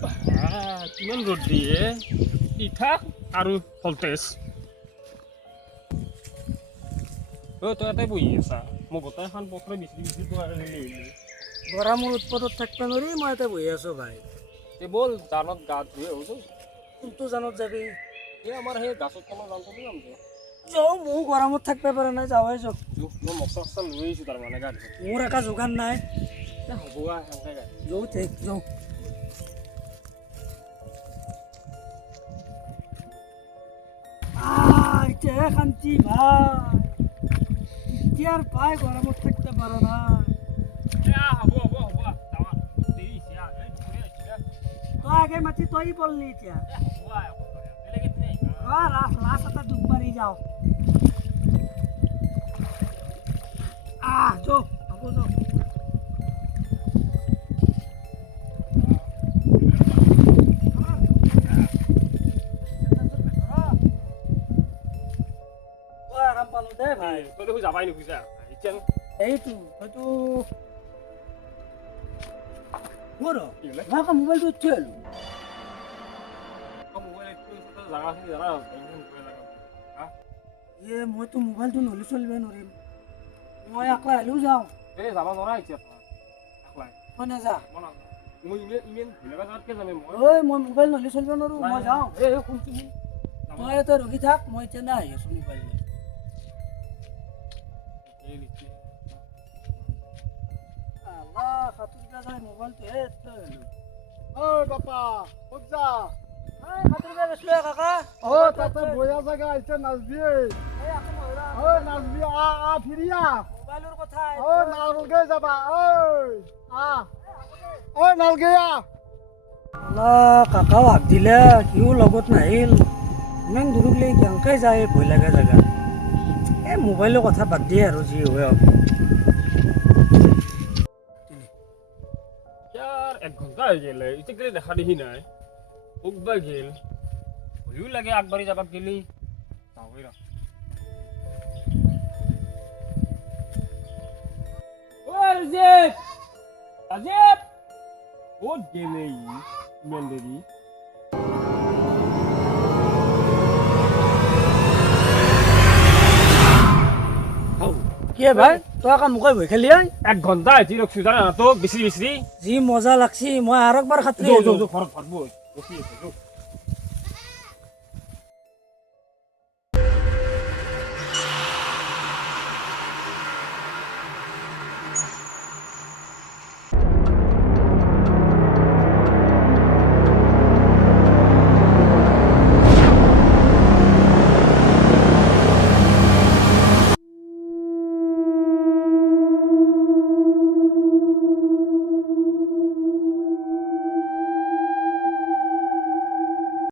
কিমান ৰ'দ দিয়ে ইঠা আৰু ভল্টেজ তই ইয়াতে বহি আছা মই গোটেইখন পথৰে বিচি গৰমৰ উৎপাতত থাকিব নোৱাৰি মই ইয়াতে বহি আছোঁ ভাই। এই বল জানত গা ধুই আহোঁ কোনটো জানত যাবি? এই আমাৰ সেই গাছত তলৰ জানটো যাম যাওঁ ময়ো গৰমত থাকিব পৰা নাই যাওঁৱে যাওক। মই মচলা চচলা লৈ আহিছোঁ তাৰমানে গা ধুই মোৰ একো যোগান নাই। হ'ব সেনেকৈ গা যাওঁ ঠিক যাওঁ। এতিয়াহে শান্তি ভাই। এতিয়াৰ পাই গৰমত থাকিব পৰা নাই। তই আগে মাতি তই পললি এতিয়া লাষ্ট এটা ডুব মাৰি যাওঁ। যাওঁ হ'ব যাওঁ। আৰাম পালো দে ভাই। তই দেখোন যাবাই নুখুজা এতিয়া এইটো হয়তো মোৰ মই আকৌ মোবাইলটো উঠি আহিলোঁ। মইতো মোবাইলটো নহ'লে চলিব নোৱাৰিম। মই একলা আহিলেও যাওঁ। যাব নোৱাৰা এতিয়া মই নাযা। মই মোবাইল নহ'লে চলিব নোৱাৰোঁ। মই যাওঁ। তই ইয়াতে ৰখি থাক মই এতিয়া নাই আহি আছোঁ মোবাইল লৈ। সাঁতুৰিব যায় মোবাইলটোহে ঐ বাপা ক'ত যা? সাঁতুৰিব গৈছিলোঁ কাকা। তাতে বয়া জাগা আহিছে নাচবি। নাচবি ফিৰি মোবাইলৰ কথা নালগে যাবা নালগে কাকাও হাক দিলে সিও লগত নাহিল। ইমান দূৰক লৈ কেনেকৈ যায় ভয় লগা জেগা। এই মোবাইলৰ কথা বাদ দিয়ে আৰু যি হয় হ'ব। ইয়াৰ 1 ঘণ্টা হৈ গেলে এতিয়া গেলে দেখা দেখি নাই উঠবা গেল ভয়ো লাগে আগবাঢ়ি যাবাক গেলি যাবই ৰ ৰাজীব ৰাজীব ক'ত গেলে ইমান দেৰি কি ভাই তই আকৌ মোকে ভয় খালি 1 ঘণ্টা এটি ৰখছো জানা তো বেছি বেছি যি মজা লাগছি মই আৰু একবাৰ খাতৰি ঘৰত বহি আছে